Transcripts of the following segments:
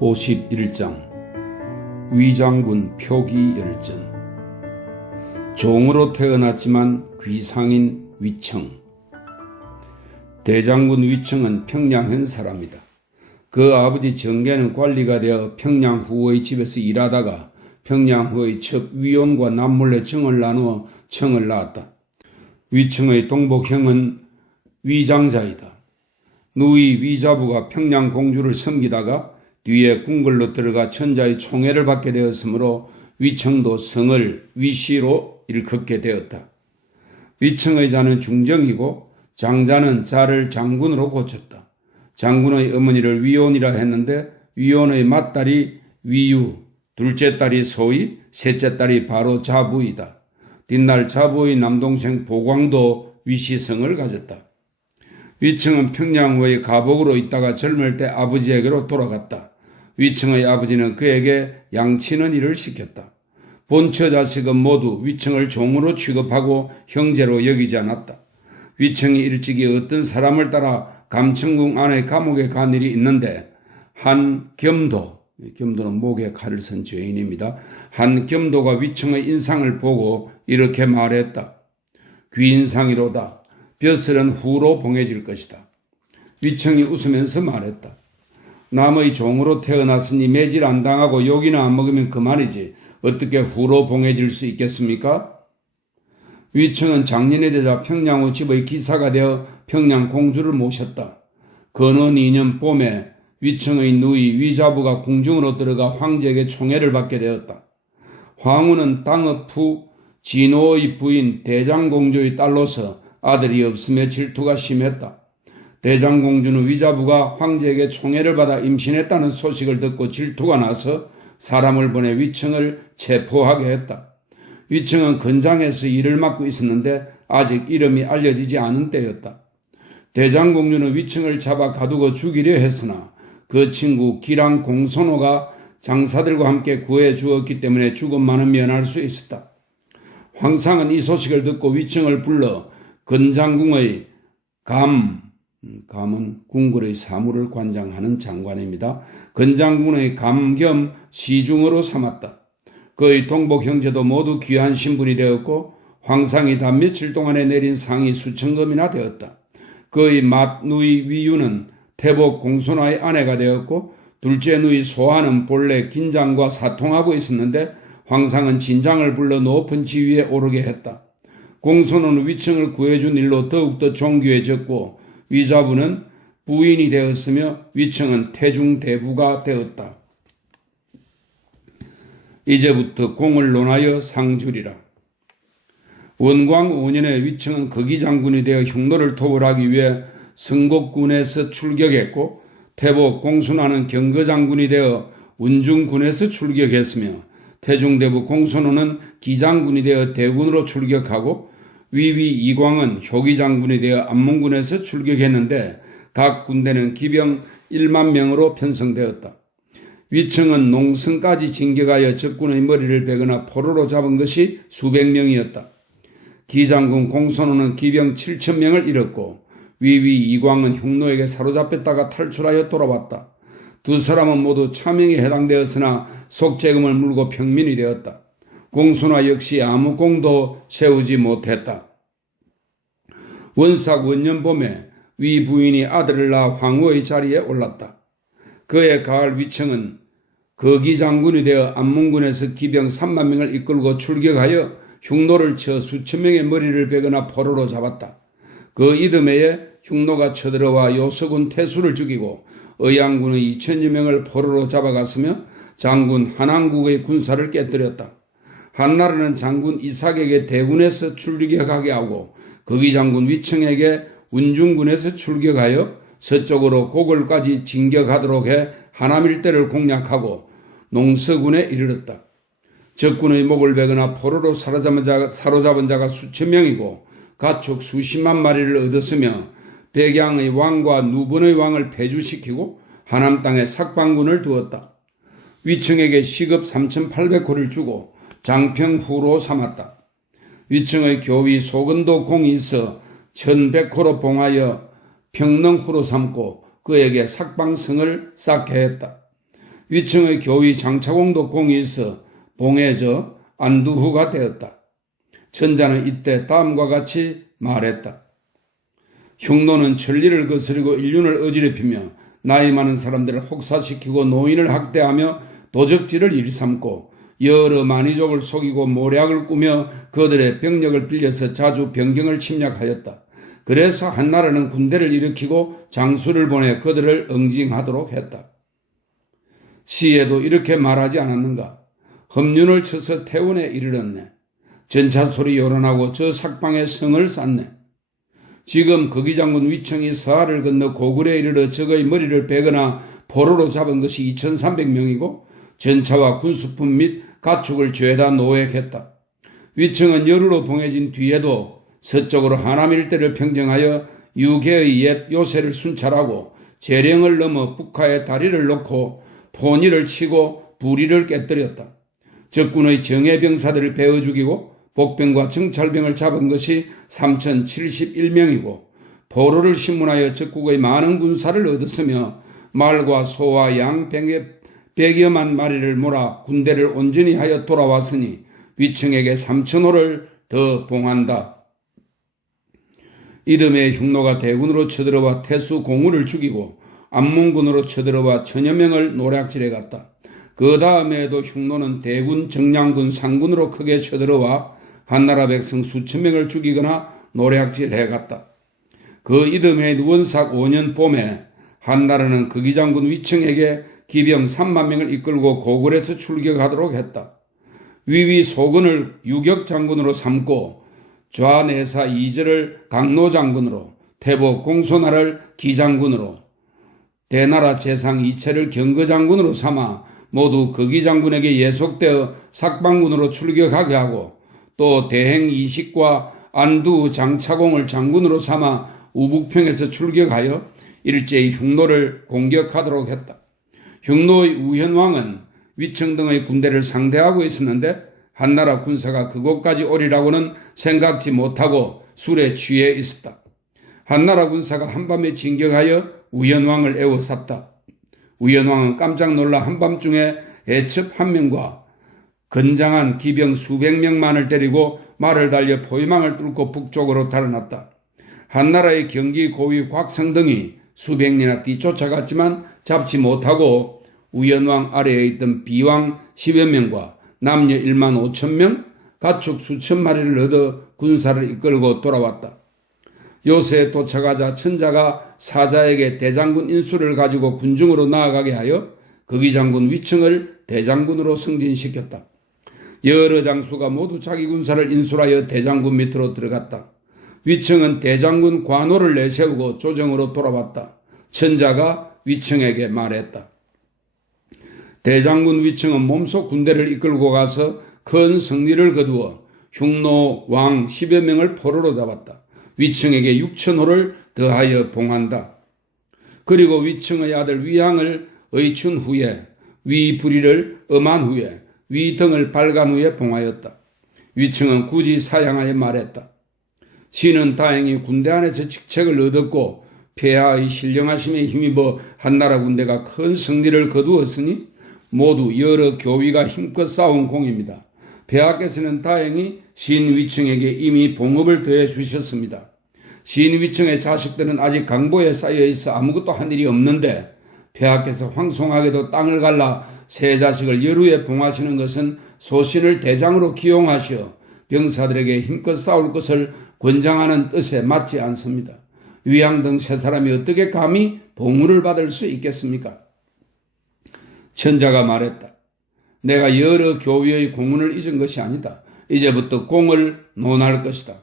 51장 위장군 표기열전. 종으로 태어났지만 귀상인 위청. 대장군 위청은 평양현 사람이다. 그 아버지 정계는 관리가 되어 평양 후의 집에서 일하다가 평양 후의 첩 위원과 남몰래 정을 나누어 청을 낳았다. 위청의 동복형은 위장자이다. 누이 위자부가 평양 공주를 섬기다가 뒤에 궁궐로 들어가 천자의 총애를 받게 되었으므로 위청도 성을 위시로 일컫게 되었다. 위청의 자는 중정이고 장자는 자를 장군으로 고쳤다. 장군의 어머니를 위온이라 했는데 위온의 맏딸이 위유, 둘째 딸이 소위, 셋째 딸이 바로 자부이다. 뒷날 자부의 남동생 보광도 위시성을 가졌다. 위청은 평양의 가복으로 있다가 젊을 때 아버지에게로 돌아갔다. 위청의 아버지는 그에게 양치는 일을 시켰다. 본처 자식은 모두 위청을 종으로 취급하고 형제로 여기지 않았다. 위청이 일찍이 어떤 사람을 따라 감청궁 안의 감옥에 간 일이 있는데 한 겸도, 겸도는 목에 칼을 쓴 죄인입니다. 한 겸도가 위청의 인상을 보고 이렇게 말했다. 귀인상이로다. 벼슬은 후로 봉해질 것이다. 위청이 웃으면서 말했다. 남의 종으로 태어났으니 매질 안 당하고 욕이나 안 먹으면 그만이지 어떻게 후로 봉해질 수 있겠습니까? 위청은 작년에 되자 평양후 집의 기사가 되어 평양 공주를 모셨다. 건원 2년 봄에 위청의 누이 위자부가 궁중으로 들어가 황제에게 총애를 받게 되었다. 황후는 땅업 후 진호의 부인 대장공주의 딸로서 아들이 없음에 질투가 심했다. 대장공주는 위자부가 황제에게 총애를 받아 임신했다는 소식을 듣고 질투가 나서 사람을 보내 위청을 체포하게 했다. 위청은 건장에서 일을 맡고 있었는데 아직 이름이 알려지지 않은 때였다. 대장공주는 위청을 잡아 가두고 죽이려 했으나 그 친구 기랑 공손호가 장사들과 함께 구해 주었기 때문에 죽음만은 면할 수 있었다. 황상은 이 소식을 듣고 위청을 불러 건장궁의 감은 궁궐의 사무를 관장하는 장관입니다. 건장군의 감 겸 시중으로 삼았다. 그의 동복 형제도 모두 귀한 신분이 되었고 황상이 단 며칠 동안에 내린 상이 수천금이나 되었다. 그의 맏누이 위유는 태복 공손화의 아내가 되었고 둘째 누이 소하는 본래 긴장과 사통하고 있었는데 황상은 진장을 불러 높은 지위에 오르게 했다. 공손호는 위청을 구해준 일로 더욱더 존귀해졌고 위자부는 부인이 되었으며 위청은 태중대부가 되었다. 이제부터 공을 논하여 상주리라. 원광 5년에 위청은 거기장군이 되어 흉노를 토벌하기 위해 성곡군에서 출격했고 태복 공순하는 경거장군이 되어 운중군에서 출격했으며 태중대부 공손호는 기장군이 되어 대군으로 출격하고 위위 이광은 효기장군이 되어 안문군에서 출격했는데 각 군대는 기병 1만 명으로 편성되었다. 위청은 농성까지 진격하여 적군의 머리를 베거나 포로로 잡은 것이 수백 명이었다. 기장군 공손호는 기병 7천 명을 잃었고 위위 이광은 흉노에게 사로잡혔다가 탈출하여 돌아왔다. 두 사람은 모두 차명에 해당되었으나 속죄금을 물고 평민이 되었다. 공손화 역시 아무 공도 세우지 못했다. 원삭 원년 봄에 위 부인이 아들을 낳아 황후의 자리에 올랐다. 그의 가을 위청은 거기장군이 되어 안문군에서 기병 3만 명을 이끌고 출격하여 흉노를 쳐 수천 명의 머리를 베거나 포로로 잡았다. 그 이듬해에 흉노가 쳐들어와 요서군 태수를 죽이고 의양군의 2천여 명을 포로로 잡아갔으며 장군 한항국의 군사를 깨뜨렸다. 한나라는 장군 이삭에게 대군에서 출격하게 하고 거기장군 위청에게 운중군에서 출격하여 서쪽으로 고골까지 진격하도록 해 하남 일대를 공략하고 농서군에 이르렀다. 적군의 목을 베거나 포로로 사로잡은 자가 수천 명이고 가축 수십만 마리를 얻었으며 백양의 왕과 누본의 왕을 폐주시키고 하남 땅에 삭방군을 두었다. 위청에게 시급 3,800호를 주고 장평후로 삼았다. 위청의 교위 소근도 공이 있어 1,100호로 봉하여 평릉후로 삼고 그에게 삭방성을 쌓게 했다. 위층의 교위 장차공도 공이 있어 봉해져 안두후가 되었다. 천자는 이때 다음과 같이 말했다. 흉노는 천리를 거스르고 인륜을 어지럽히며 나이 많은 사람들을 혹사시키고 노인을 학대하며 도적질을 일삼고 여러 만이족을 속이고 모략을 꾸며 그들의 병력을 빌려서 자주 변경을 침략하였다. 그래서 한나라는 군대를 일으키고 장수를 보내 그들을 응징하도록 했다. 시에도 이렇게 말하지 않았는가? 험륜을 쳐서 태원에 이르렀네. 전차소리 요란하고 저 sak방에 성을 쌓네. 지금 거기장군 위청이 서하를 건너 고굴에 이르러 적의 머리를 베거나 포로로 잡은 것이 2300명이고 전차와 군수품 및 가축을 죄다 노획했다. 위청은 여루로 봉해진 뒤에도 서쪽으로 하남 일대를 평정하여 유계의 옛 요새를 순찰하고 재령을 넘어 북하에 다리를 놓고 포니를 치고 부리를 깨뜨렸다. 적군의 정예병사들을 베어 죽이고 복병과 정찰병을 잡은 것이 3071명이고 포로를 신문하여 적국의 많은 군사를 얻었으며 말과 소와 양 100여만 마리를 몰아 군대를 온전히 하여 돌아왔으니 위청에게 3000호를 더 봉한다. 이듬해 흉노가 대군으로 쳐들어와 태수 공우를 죽이고 안문군으로 쳐들어와 천여 명을 노략질해 갔다. 그 다음에도 흉노는 대군, 정량군, 상군으로 크게 쳐들어와 한나라 백성 수천 명을 죽이거나 노략질해 갔다. 그 이듬해 원삭 5년 봄에 한나라는 거기장군 위청에게 기병 3만 명을 이끌고 고굴에서 출격하도록 했다. 위위 소근을 유격장군으로 삼고 좌내사 이절을 강노장군으로, 태복 공소나를 기장군으로, 대나라 재상 이채를 경거장군으로 삼아 모두 거기장군에게 예속되어 sak방군으로 출격하게 하고 또 대행 이식과 안두 장차공을 장군으로 삼아 우북평에서 출격하여 일제히 흉노를 공격하도록 했다. 흉노의 우현왕은 위청 등의 군대를 상대하고 있었는데 한나라 군사가 그곳까지 오리라고는 생각지 못하고 술에 취해 있었다. 한나라 군사가 한밤에 진격하여 우현왕을 에워쌌다. 우현왕은 깜짝 놀라 한밤중에 애첩 한 명과 건장한 기병 수백 명만을 데리고 말을 달려 포위망을 뚫고 북쪽으로 달아났다. 한나라의 경기 고위 곽성 등이 수백 리나 뒤쫓아갔지만 잡지 못하고 우현왕 아래에 있던 비왕 10여 명과 남녀 1만 5천 명, 가축 수천 마리를 얻어 군사를 이끌고 돌아왔다. 요새에 도착하자 천자가 사자에게 대장군 인수를 가지고 군중으로 나아가게 하여 거기장군 위청을 대장군으로 승진시켰다. 여러 장수가 모두 자기 군사를 인수하여 대장군 밑으로 들어갔다. 위청은 대장군 관호를 내세우고 조정으로 돌아왔다. 천자가 위청에게 말했다. 대장군 위청은 몸소 군대를 이끌고 가서 큰 승리를 거두어 흉노 왕 10여 명을 포로로 잡았다. 위청에게 6천호를 더하여 봉한다. 그리고 위청의 아들 위양을 의춘 후에 위부리를 엄한 후에 위등을 발간 후에 봉하였다. 위청은 굳이 사양하여 말했다. 신은 다행히 군대 안에서 직책을 얻었고 폐하의 신령하심에 힘입어 한나라 군대가 큰 승리를 거두었으니 모두 여러 교위가 힘껏 싸운 공입니다. 폐하께서는 다행히 신위청에게 이미 봉업을 더해 주셨습니다. 신위청의 자식들은 아직 강보에 쌓여 있어 아무것도 한 일이 없는데 폐하께서 황송하게도 땅을 갈라 세 자식을 여루에 봉하시는 것은 소신을 대장으로 기용하시어 병사들에게 힘껏 싸울 것을 권장하는 뜻에 맞지 않습니다. 위양 등 세 사람이 어떻게 감히 봉우를 받을 수 있겠습니까? 천자가 말했다. 내가 여러 교위의 공훈을 잊은 것이 아니다. 이제부터 공을 논할 것이다.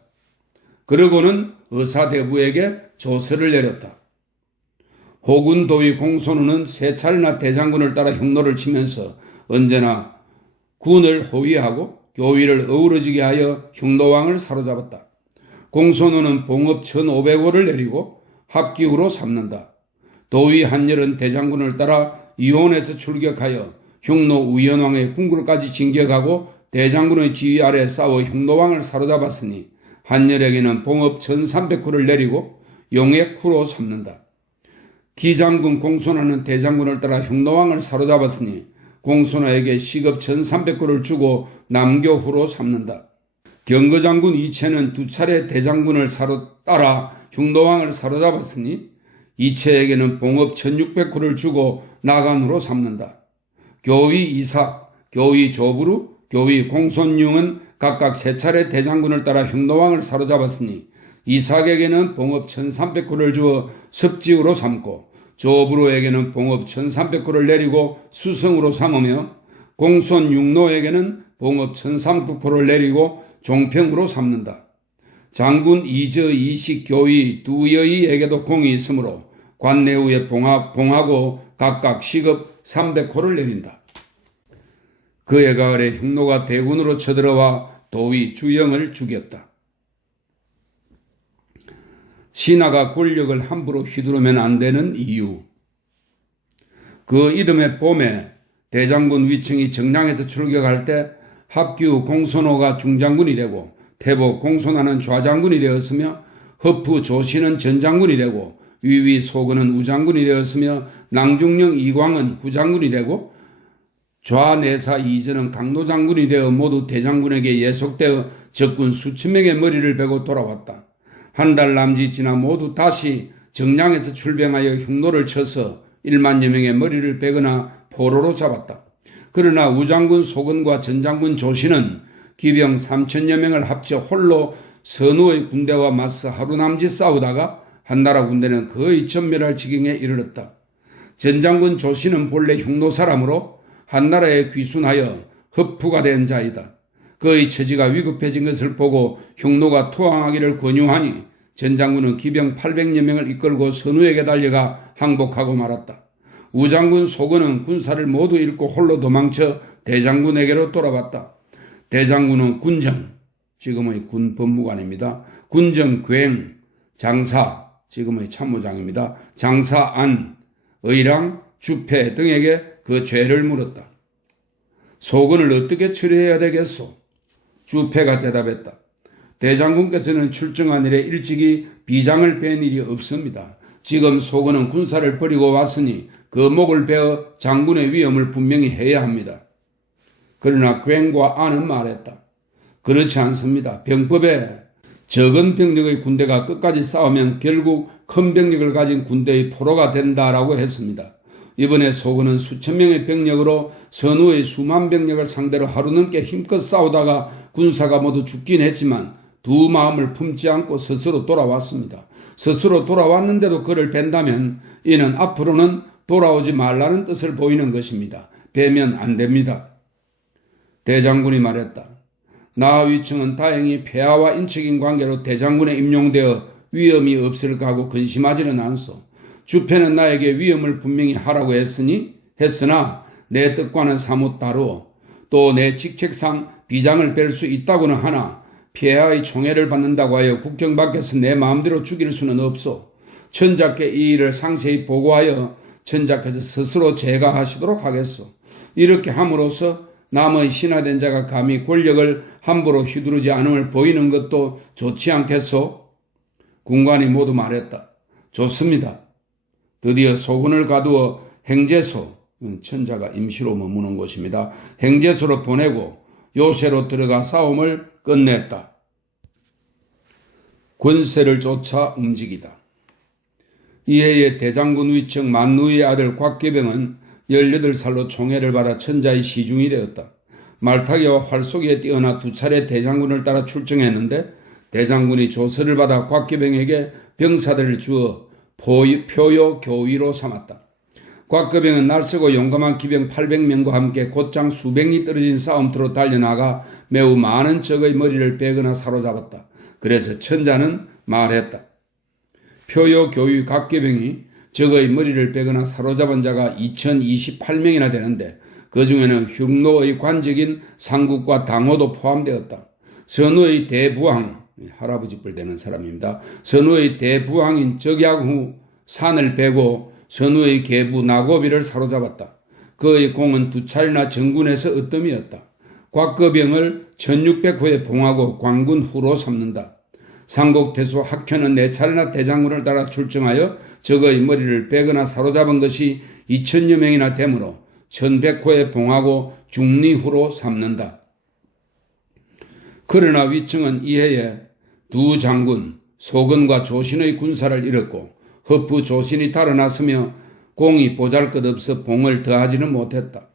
그러고는 의사대부에게 조서를 내렸다. 호군도위 공손우는 세 차례나 대장군을 따라 흉노를 치면서 언제나 군을 호위하고 교위를 어우러지게 하여 흉노왕을 사로잡았다. 공손우는 봉업 1500호를 내리고 합기후로 삼는다. 도위 한열은 대장군을 따라 이혼에서 출격하여 흉노 우현왕의 궁궐까지 진격하고 대장군의 지휘 아래 싸워 흉노왕을 사로잡았으니 한열에게는 봉업 1300호를 내리고 용액후로 삼는다. 기장군 공손하는 대장군을 따라 흉노왕을 사로잡았으니 공손하에게 시급 1300고를 주고 남교후로 삼는다. 경거장군 이채는 2차례 대장군을 따라 흉노왕을 사로잡았으니 이채에게는 봉업 1600고를 주고 나간으로 삼는다. 교위 이삭, 교위 조부루, 교위 공손융은 각각 3차례 대장군을 따라 흉노왕을 사로잡았으니 이삭에게는 봉업 1300고를 주어 습지으로 삼고 조부로에게는 봉업 1300고를 내리고 수성으로 삼으며 공손융노에게는 봉업 1300고를 내리고 종평으로 삼는다. 장군 이저 이식 교위 두 여의에게도 공이 있으므로 관내후에 봉하고 각각 시급 300호를 내린다. 그해 가을에 흉노가 대군으로 쳐들어와 도위 주영을 죽였다. 신하가 권력을 함부로 휘두르면 안 되는 이유. 그 이듬해 봄에 대장군 위층이 정량에서 출격할 때 합규 공손호가 중장군이 되고 태보 공손하는 좌장군이 되었으며 허프 조신은 전장군이 되고 위위 소근은 우장군이 되었으며 낭중령 이광은 후장군이 되고 좌내사 이전은 강노장군이 되어 모두 대장군에게 예속되어 적군 수천 명의 머리를 베고 돌아왔다. 한 달 남짓 지나 모두 다시 정량에서 출병하여 흉노를 쳐서 1만여 명의 머리를 베거나 포로로 잡았다. 그러나 우장군 소근과 전장군 조신은 기병 3천여 명을 합쳐 홀로 선우의 군대와 맞서 하루 남짓 싸우다가 한나라 군대는 거의 전멸할 지경에 이르렀다. 전장군 조신은 본래 흉노 사람으로 한나라에 귀순하여 흡부가 된 자이다. 그의 처지가 위급해진 것을 보고 흉노가 투항하기를 권유하니 전장군은 기병 800여 명을 이끌고 선우에게 달려가 항복하고 말았다. 우장군 소근은 군사를 모두 잃고 홀로 도망쳐 대장군에게로 돌아왔다. 대장군은 군정, 지금의 군법무관입니다. 군정 괴행, 장사, 지금의 참모장입니다. 장사안, 의랑, 주패 등에게 그 죄를 물었다. 소근을 어떻게 처리해야 되겠소? 주패가 대답했다. 대장군께서는 출정한 일에 일찍이 비장을 뺀 일이 없습니다. 지금 소근은 군사를 버리고 왔으니 그 목을 베어 장군의 위험을 분명히 해야 합니다. 그러나 괜과 안은 말했다. 그렇지 않습니다. 병법에 적은 병력의 군대가 끝까지 싸우면 결국 큰 병력을 가진 군대의 포로가 된다라고 했습니다. 이번에 소근은 수천 명의 병력으로 선우의 수만 병력을 상대로 하루 넘게 힘껏 싸우다가 군사가 모두 죽긴 했지만 두 마음을 품지 않고 스스로 돌아왔습니다. 스스로 돌아왔는데도 그를 뺀다면 이는 앞으로는 돌아오지 말라는 뜻을 보이는 것입니다. 빼면 안 됩니다. 대장군이 말했다. 나 위층은 다행히 폐하와 인척인 관계로 대장군에 임용되어 위험이 없을까 하고 근심하지는 않소. 주패는 나에게 위험을 분명히 하라고 했으나 내 뜻과는 사뭇 다르오. 또 내 직책상 비장을 뺄 수 있다고는 하나 폐하의 총애를 받는다고 하여 국경 밖에서 내 마음대로 죽일 수는 없소. 천자께 이 일을 상세히 보고하여 천자께서 스스로 제가하시도록 하겠소. 이렇게 함으로써 남의 신하된 자가 감히 권력을 함부로 휘두르지 않음을 보이는 것도 좋지 않겠소? 군관이 모두 말했다. 좋습니다. 드디어 소군을 가두어 행제소, 천자가 임시로 머무는 곳입니다. 행제소로 보내고 요새로 들어가 싸움을 끝냈다. 권세를 쫓아 움직이다. 이해의 대장군 위층 만누이의 아들 곽계병은 18살로 총애를 받아 천자의 시중이 되었다. 말타기와 활쏘기에 뛰어나 2차례 대장군을 따라 출정했는데 대장군이 조서를 받아 곽계병에게 병사들을 주어 표요 교위로 삼았다. 곽계병은 날쌔고 용감한 기병 800명과 함께 곧장 수백리 떨어진 싸움터로 달려나가 매우 많은 적의 머리를 베거나 사로잡았다. 그래서 천자는 말했다. 표요 교위 곽계병이 적의 머리를 베거나 사로잡은 자가 2028명이나 되는데 그 중에는 흉노의 관직인 상국과 당호도 포함되었다. 선우의 대부왕, 할아버지 뻘 되는 사람입니다. 선우의 대부왕인 적약후 산을 베고 선우의 계부 나고비를 사로잡았다. 그의 공은 2차례나 정군에서 으뜸이었다. 곽거병을 1600호에 봉하고 광군 후로 삼는다. 상곡태수 학현은 4차례나 대장군을 따라 출정하여 적의 머리를 베거나 사로잡은 것이 2000여 명이나 되므로 천백호에 봉하고 중리후로 삼는다. 그러나 위층은 이해에 두 장군 소근과 조신의 군사를 잃었고 허프 조신이 달아났으며 공이 보잘것없어 봉을 더하지는 못했다.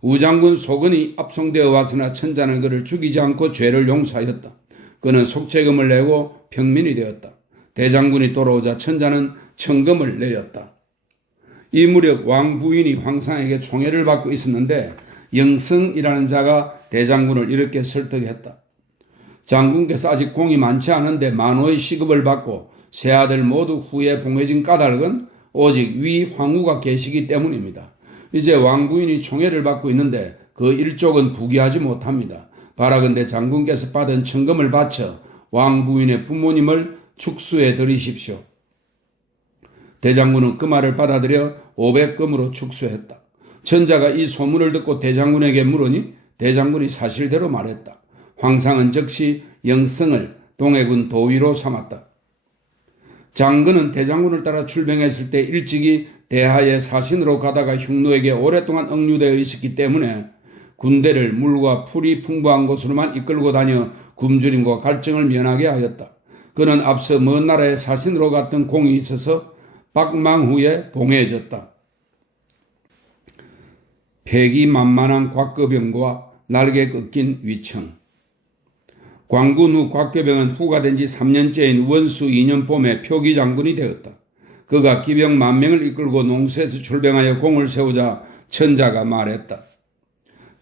우장군 소근이 압송되어 왔으나 천자는 그를 죽이지 않고 죄를 용서하였다. 그는 속죄금을 내고 평민이 되었다. 대장군이 돌아오자 천자는 천금을 내렸다. 이 무렵 왕 부인이 황상에게 총애를 받고 있었는데 영승이라는 자가 대장군을 이렇게 설득했다. 장군께서 아직 공이 많지 않은데 만호의 시급을 받고 세 아들 모두 후에 봉해진 까닭은 오직 위 황후가 계시기 때문입니다. 이제 왕 부인이 총애를 받고 있는데 그 일족은 부귀하지 못합니다. 바라건대 장군께서 받은 천금을 바쳐 왕 부인의 부모님을 축수해 드리십시오. 대장군은 그 말을 받아들여 500금으로 축수했다. 천자가 이 소문을 듣고 대장군에게 물으니 대장군이 사실대로 말했다. 황상은 즉시 영승을 동해군 도위로 삼았다. 장근은 대장군을 따라 출병했을 때 일찍이 대하의 사신으로 가다가 흉노에게 오랫동안 억류되어 있었기 때문에 군대를 물과 풀이 풍부한 곳으로만 이끌고 다녀 굶주림과 갈증을 면하게 하였다. 그는 앞서 먼 나라의 사신으로 갔던 공이 있어서 박망후에 봉해졌다. 패기만만한 곽거병과 날개 꺾인 위청. 광군 후 곽거병은 후가 된 지 3년째인 원수 2년 봄에 표기 장군이 되었다. 그가 기병 10,000명을 이끌고 농수에서 출병하여 공을 세우자 천자가 말했다.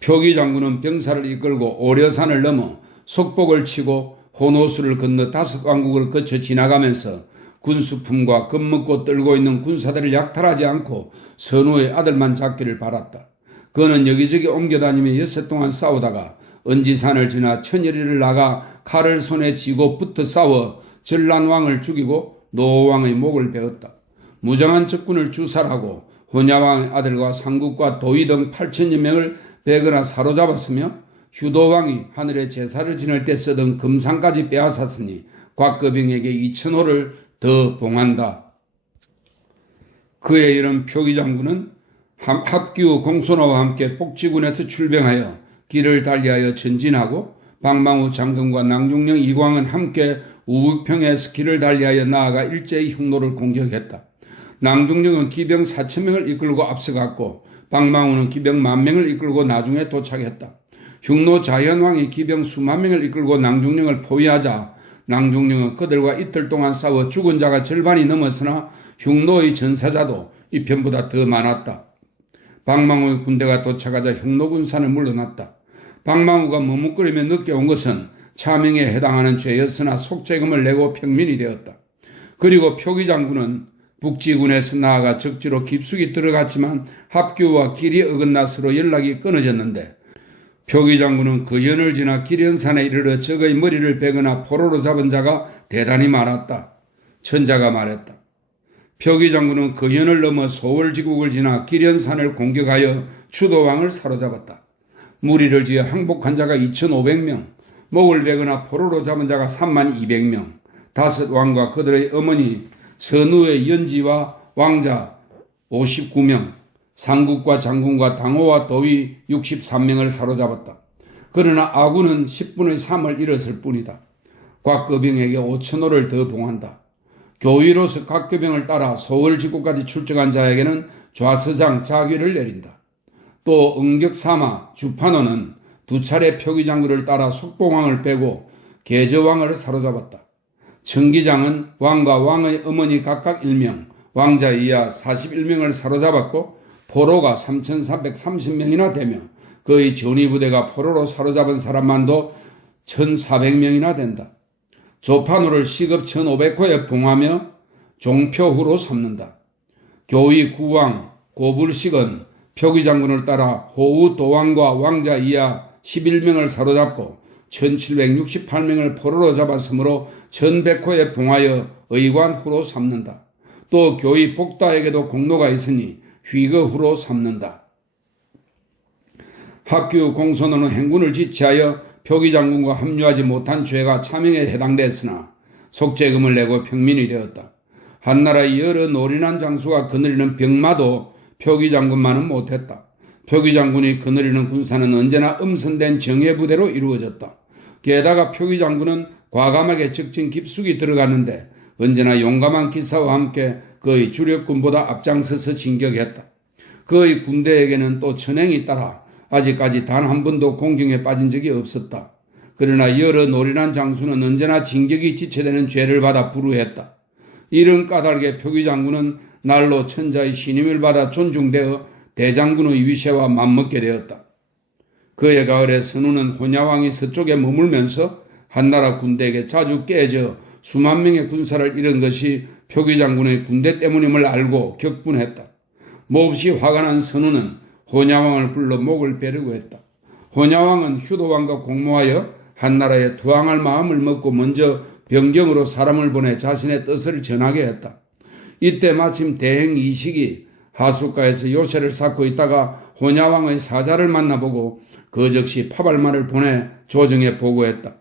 표기 장군은 병사를 이끌고 오려산을 넘어 속복을 치고 호노수를 건너 5왕국을 거쳐 지나가면서 군수품과 겁먹고 떨고 있는 군사들을 약탈하지 않고 선우의 아들만 잡기를 바랐다. 그는 여기저기 옮겨다니며 엿새 동안 싸우다가 은지산을 지나 천여리를 나가 칼을 손에 쥐고 붙어 싸워 전란왕을 죽이고 노왕의 목을 베었다. 무장한 적군을 주살하고 혼야왕의 아들과 상국과 도위 등 8,000여 명을 베거나 사로잡았으며 휴도왕이 하늘에 제사를 지낼 때 쓰던 금상까지 빼앗았으니 곽거병에게 2,000호를 더 봉한다. 그에 이른 표기장군은 합기후 공손호와 함께 복지군에서 출병하여 길을 달리하여 전진하고 박망후 장군과 낭중령 이광은 함께 우북평에서 길을 달리하여 나아가 일제히 흉노를 공격했다. 낭중령은 기병 4,000명을 이끌고 앞서갔고 박망후는 기병 10,000명을 이끌고 나중에 도착했다. 흉노 자현왕이 기병 수만 명을 이끌고 낭중령을 포위하자 낭중령은 그들과 이틀 동안 싸워 죽은 자가 절반이 넘었으나 흉노의 전사자도 이 편보다 더 많았다. 박망후의 군대가 도착하자 흉노군산을 물러났다. 박망후가 머뭇거리며 늦게 온 것은 차명에 해당하는 죄였으나 속죄금을 내고 평민이 되었다. 그리고 표기장군은 북지군에서 나아가 적지로 깊숙이 들어갔지만 합규와 길이 어긋나 서로 연락이 끊어졌는데 표기장군은 그 연을 지나 기련산에 이르러 적의 머리를 베거나 포로로 잡은 자가 대단히 많았다. 천자가 말했다. 표기장군은 그 연을 넘어 소월지국을 지나 기련산을 공격하여 추도왕을 사로잡았다. 무리를 지어 항복한 자가 2,500명, 목을 베거나 포로로 잡은 자가 32,000명, 5왕과 그들의 어머니 선우의 연지와 왕자 59명, 상국과 장군과 당호와 도위 63명을 사로잡았다. 그러나 아군은 10분의 3을 잃었을 뿐이다. 곽거병에게 5,000호를 더 봉한다. 교위로서 곽거병을 따라 서울지구까지 출정한 자에게는 좌서장 자귀를 내린다. 또 응격사마 주판호는 2차례 표기장군을 따라 속봉왕을 빼고 계저왕을 사로잡았다. 청기장은 왕과 왕의 어머니 각각 1명, 왕자 이하 41명을 사로잡았고 포로가 3,430명이나 되며 그의 전위부대가 포로로 사로잡은 사람만도 1,400명이나 된다. 조판호를 시급 1,500호에 봉하며 종표후로 삼는다. 교위 구왕 고불식은 표기장군을 따라 호우 도왕과 왕자 이하 11명을 사로잡고 1,768명을 포로로 잡았으므로 1,100호에 봉하여 의관후로 삼는다. 또 교위 복다에게도 공로가 있으니 휘거후로 삼는다. 합규 공손호는 행군을 지체하여 표기장군과 합류하지 못한 죄가 차명에 해당됐으나 속죄금을 내고 평민이 되었다. 한나라의 여러 노련한 장수가 거느리는 병마도 표기장군만은 못했다. 표기장군이 거느리는 군사는 언제나 엄선된 정예부대로 이루어졌다. 게다가 표기장군은 과감하게 적진 깊숙이 들어갔는데 언제나 용감한 기사와 함께 그의 주력군보다 앞장서서 진격했다. 그의 군대에게는 또 천행이 따라 아직까지 단 한 번도 공경에 빠진 적이 없었다. 그러나 여러 노련한 장수는 언제나 진격이 지체되는 죄를 받아 불우했다. 이런 까닭에 표기장군은 날로 천자의 신임을 받아 존중되어 대장군의 위세와 맞먹게 되었다. 그의 가을에 선우는 혼야왕이 서쪽에 머물면서 한나라 군대에게 자주 깨져 수만 명의 군사를 잃은 것이 표기장군의 군대 때문임을 알고 격분했다. 몹시 화가 난 선우는 혼야왕을 불러 목을 베려고 했다. 혼야왕은 휴도왕과 공모하여 한나라에 투항할 마음을 먹고 먼저 병경으로 사람을 보내 자신의 뜻을 전하게 했다. 이때 마침 대행 이식이 하숫가에서 요새를 쌓고 있다가 혼야왕의 사자를 만나보고 그 즉시 파발마를 보내 조정에 보고했다.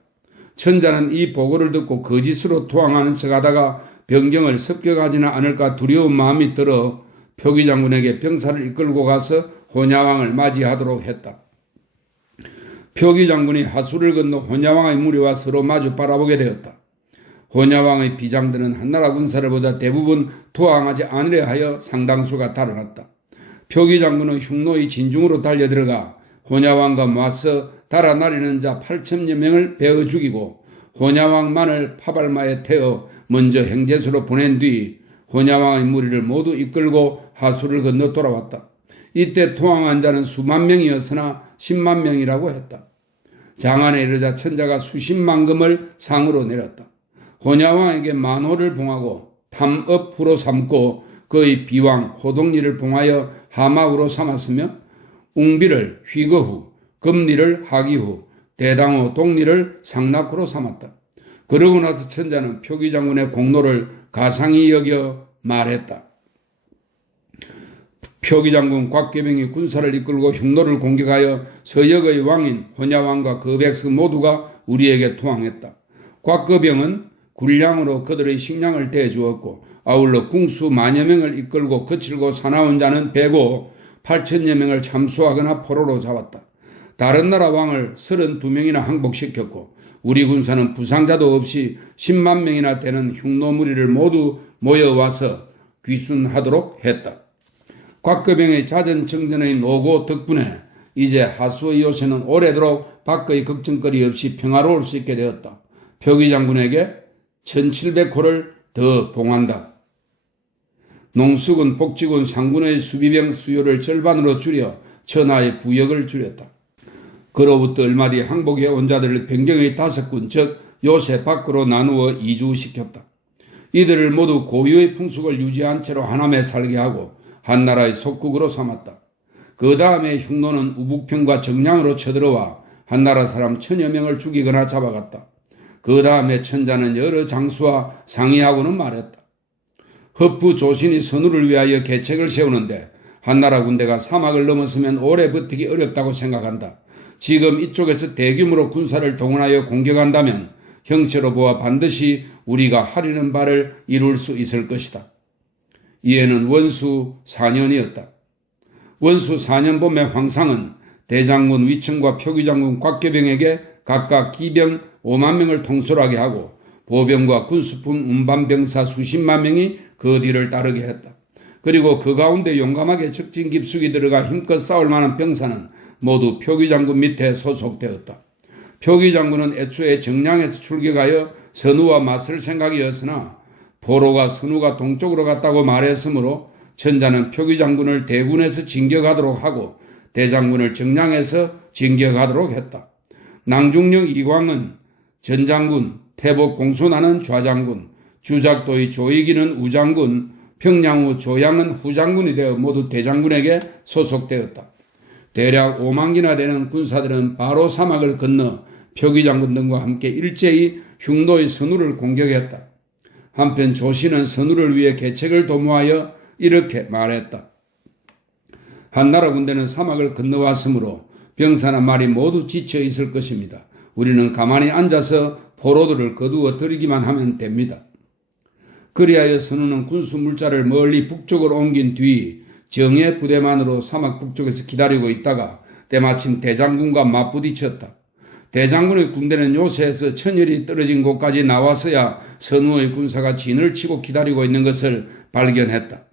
천자는 이 보고를 듣고 거짓으로 투항하는 척하다가 병경을 습격하지는 않을까 두려운 마음이 들어 표기장군에게 병사를 이끌고 가서 혼야왕을 맞이하도록 했다. 표기장군이 하수를 건너 혼야왕의 무리와 서로 마주 바라보게 되었다. 혼야왕의 비장들은 한나라 군사를 보자 대부분 투항하지 않으려 하여 상당수가 달아났다. 표기장군은 흉노의 진중으로 달려들어가 혼야왕과 맞서 달아나리는 자 8천여 명을 베어 죽이고 혼야왕만을 파발마에 태워 먼저 행제소로 보낸 뒤 혼야왕의 무리를 모두 이끌고 하수를 건너 돌아왔다. 이때 투항한 자는 수만 명이었으나 10만 명이라고 했다. 장안에 이르자 천자가 수십만 금을 상으로 내렸다. 혼야왕에게 만호를 봉하고 탐업후로 삼고 그의 비왕 호동리를 봉하여 하마후로 삼았으며 웅비를 휘거후, 금리를 하기후, 대당호 동리를 상낙후로 삼았다. 그러고 나서 천자는 표기장군의 공로를 가상히 여겨 말했다. 표기장군 곽계병이 군사를 이끌고 흉노를 공격하여 서역의 왕인 혼야왕과 그 백성 모두가 우리에게 투항했다. 곽계병은 군량으로 그들의 식량을 대주었고 아울러 궁수 만여 명을 이끌고 거칠고 사나운 자는 베고 8천여 명을 참수하거나 포로로 잡았다. 다른 나라 왕을 32명이나 항복시켰고 우리 군사는 부상자도 없이 10만 명이나 되는 흉노 무리를 모두 모여와서 귀순하도록 했다. 곽거병의 잦은 정전의 노고 덕분에 이제 하수의 요새는 오래도록 밖의 걱정거리 없이 평화로울 수 있게 되었다. 표기장군에게 1700호를 더 봉한다. 농수군, 복지군, 상군의 수비병 수요를 절반으로 줄여 천하의 부역을 줄였다. 그로부터 얼마 뒤 항복해 온 자들을 변경의 5군, 즉 요새 밖으로 나누어 이주시켰다. 이들을 모두 고유의 풍속을 유지한 채로 하남에 살게 하고 한나라의 속국으로 삼았다. 그 다음에 흉노는 우북평과 정량으로 쳐들어와 한나라 사람 1000여 명을 죽이거나 잡아갔다. 그 다음에 천자는 여러 장수와 상의하고는 말했다. 허프 조신이 선우를 위하여 계책을 세우는데 한나라 군대가 사막을 넘었으면 오래 버티기 어렵다고 생각한다. 지금 이쪽에서 대규모로 군사를 동원하여 공격한다면 형체로 보아 반드시 우리가 하려는 바를 이룰 수 있을 것이다. 이에는 원수 4년이었다. 원수 4년 봄에 황상은 대장군 위청과 표기장군 곽계병에게 각각 기병 5만 명을 통솔하게 하고 보병과 군수품 운반병사 수십만 명이 그 뒤를 따르게 했다. 그리고 그 가운데 용감하게 적진 깊숙이 들어가 힘껏 싸울 만한 병사는 모두 표기장군 밑에 소속되었다. 표기장군은 애초에 정량에서 출격하여 선우와 맞설 생각이었으나 포로가 선우가 동쪽으로 갔다고 말했으므로 천자는 표기장군을 대군에서 진격하도록 하고 대장군을 정량에서 진격하도록 했다. 낭중령 이광은 전장군, 태복 공손하는 좌장군, 주작도의 조이기는 우장군, 평양후 조양은 후장군이 되어 모두 대장군에게 소속되었다. 대략 5만기나 되는 군사들은 바로 사막을 건너 표기장군 등과 함께 일제히 흉노의 선우를 공격했다. 한편 조씨는 선우를 위해 계책을 도모하여 이렇게 말했다. 한나라 군대는 사막을 건너왔으므로 병사나 말이 모두 지쳐 있을 것입니다. 우리는 가만히 앉아서 포로들을 거두어 들이기만 하면 됩니다. 그리하여 선우는 군수 물자를 멀리 북쪽으로 옮긴 뒤 정예 부대만으로 사막 북쪽에서 기다리고 있다가 때마침 대장군과 맞부딪혔다. 대장군의 군대는 요새에서 천열이 떨어진 곳까지 나와서야 선우의 군사가 진을 치고 기다리고 있는 것을 발견했다.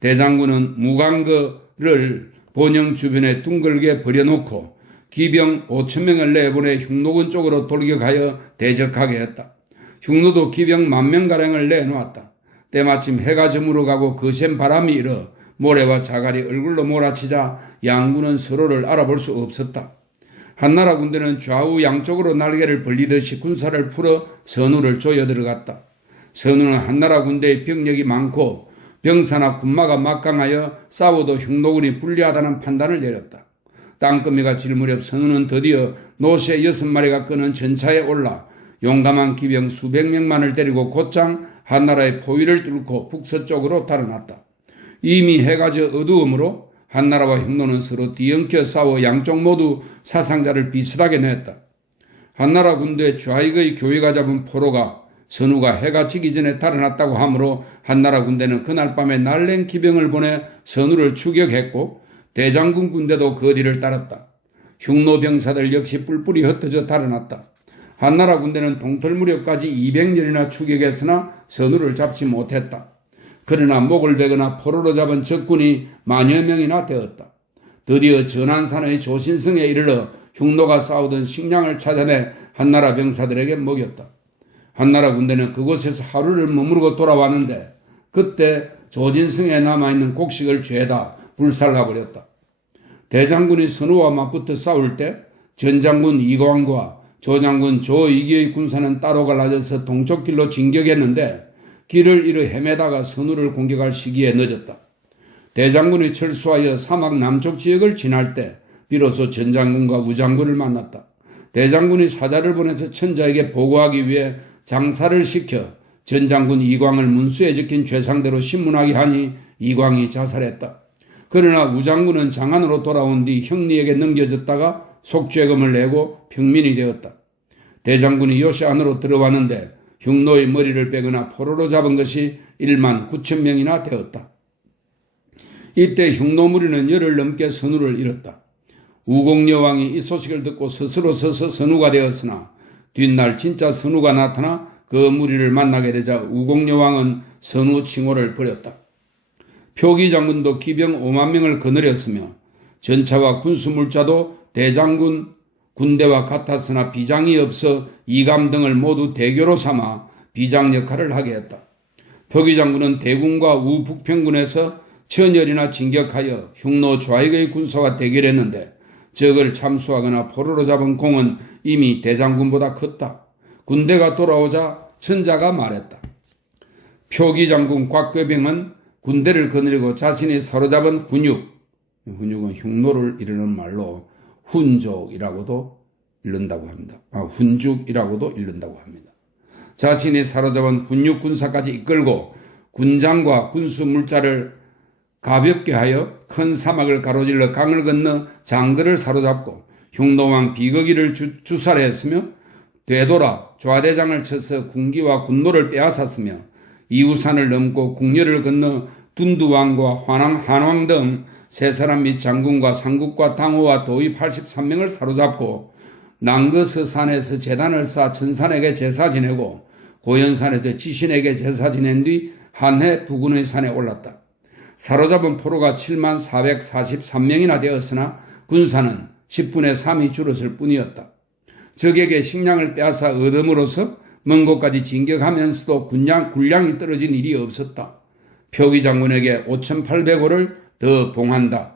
대장군은 무강거를 본영 주변에 둥글게 버려놓고 기병 5,000명을 내보내 흉노군 쪽으로 돌격하여 대적하게 했다. 흉노도 기병 10,000명가량을 내놓았다. 때마침 해가 저물어 가고 거센 바람이 일어 모래와 자갈이 얼굴로 몰아치자 양군은 서로를 알아볼 수 없었다. 한나라 군대는 좌우 양쪽으로 날개를 벌리듯이 군사를 풀어 선우를 조여 들어갔다. 선우는 한나라 군대의 병력이 많고 병사나 군마가 막강하여 싸워도 흉노군이 불리하다는 판단을 내렸다. 땅거미가 질 무렵 선우는 드디어 노새 6마리가 끄는 전차에 올라 용감한 기병 수백 명만을 데리고 곧장 한나라의 포위를 뚫고 북서쪽으로 달아났다. 이미 해가 져 어두움으로 한나라와 흉노는 서로 뒤엉켜 싸워 양쪽 모두 사상자를 비슷하게 냈다. 한나라 군대 좌익의 교위가 잡은 포로가 선우가 해가 지기 전에 달아났다고 하므로 한나라 군대는 그날 밤에 날랜 기병을 보내 선우를 추격했고 대장군 군대도 그 뒤를 따랐다. 흉노 병사들 역시 뿔뿔이 흩어져 달아났다. 한나라 군대는 동틀 무렵까지 200열이나 추격했으나 선우를 잡지 못했다. 그러나 목을 베거나 포로로 잡은 적군이 만여 명이나 되었다. 드디어 전안산의 조신성에 이르러 흉노가 싸우던 식량을 찾아내 한나라 병사들에게 먹였다. 한나라 군대는 그곳에서 하루를 머무르고 돌아왔는데 그때 조진성에 남아있는 곡식을 죄다 불살라버렸다. 대장군이 선우와 맞붙어 싸울 때 전장군 이광과 조장군 조이기의 군사는 따로 갈라져서 동쪽 길로 진격했는데 길을 잃어 헤매다가 선우를 공격할 시기에 늦었다. 대장군이 철수하여 사막 남쪽 지역을 지날 때 비로소 전장군과 우장군을 만났다. 대장군이 사자를 보내서 천자에게 보고하기 위해 장사를 시켜 전장군 이광을 문수에 적힌 죄상대로 신문하게 하니 이광이 자살했다. 그러나 우장군은 장안으로 돌아온 뒤 형리에게 넘겨졌다가 속죄금을 내고 평민이 되었다. 대장군이 요새 안으로 들어왔는데 흉노의 머리를 빼거나 포로로 잡은 것이 19,000명이나 되었다. 이때 흉노 무리는 열흘 넘게 선우를 잃었다. 우공여왕이 이 소식을 듣고 스스로 서서 선우가 되었으나 뒷날 진짜 선우가 나타나 그 무리를 만나게 되자 우공여왕은 선우 칭호를 버렸다. 표기장군도 기병 5만 명을 거느렸으며 전차와 군수물자도 대장군 군대와 같았으나 비장이 없어 이감 등을 모두 대교로 삼아 비장 역할을 하게 했다. 표기장군은 대군과 우북평군에서 천열이나 진격하여 흉노 좌익의 군사와 대결했는데 적을 참수하거나 포로로 잡은 공은 이미 대장군보다 컸다. 군대가 돌아오자 천자가 말했다. 표기장군 곽괴병은 군대를 거느리고 자신이 사로잡은 훈육은 흉노를 이르는 말로 훈족이라고도 읽는다고 합니다. 훈죽이라고도 읽는다고 합니다. 자신이 사로잡은 훈육 군사까지 이끌고 군장과 군수 물자를 가볍게 하여 큰 사막을 가로질러 강을 건너 장거를 사로잡고 흉노왕 비거기를 주살했으며 되돌아 좌대장을 쳐서 군기와 군노를 빼앗았으며 이우산을 넘고 궁열을 건너 둔두왕과 한왕 등 세 사람 및 장군과 상국과 당호와 도의 83명을 사로잡고 난거서산에서 제단을 쌓아 천산에게 제사 지내고 고연산에서 지신에게 제사 지낸 뒤 한해 부군의 산에 올랐다. 사로잡은 포로가 74,443명이나 되었으나 군사는 10분의 3이 줄었을 뿐이었다. 적에게 식량을 빼앗아 얻음으로써 먼 곳까지 진격하면서도 군량이 떨어진 일이 없었다. 표기장군에게 5,800호를 더 봉한다.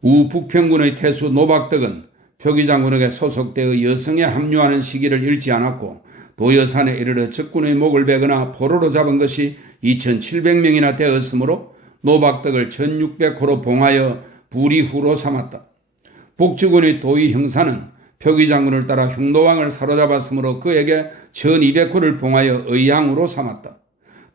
우북평군의 태수 노박덕은 표기장군에게 소속되어 여성에 합류하는 시기를 잃지 않았고 도여산에 이르러 적군의 목을 베거나 포로로 잡은 것이 2,700명이나 되었으므로 노박덕을 1,600호로 봉하여 부리후로 삼았다. 북주군의 도의 형사는 표기장군을 따라 흉노왕을 사로잡았으므로 그에게 1,200호를 봉하여 의향으로 삼았다.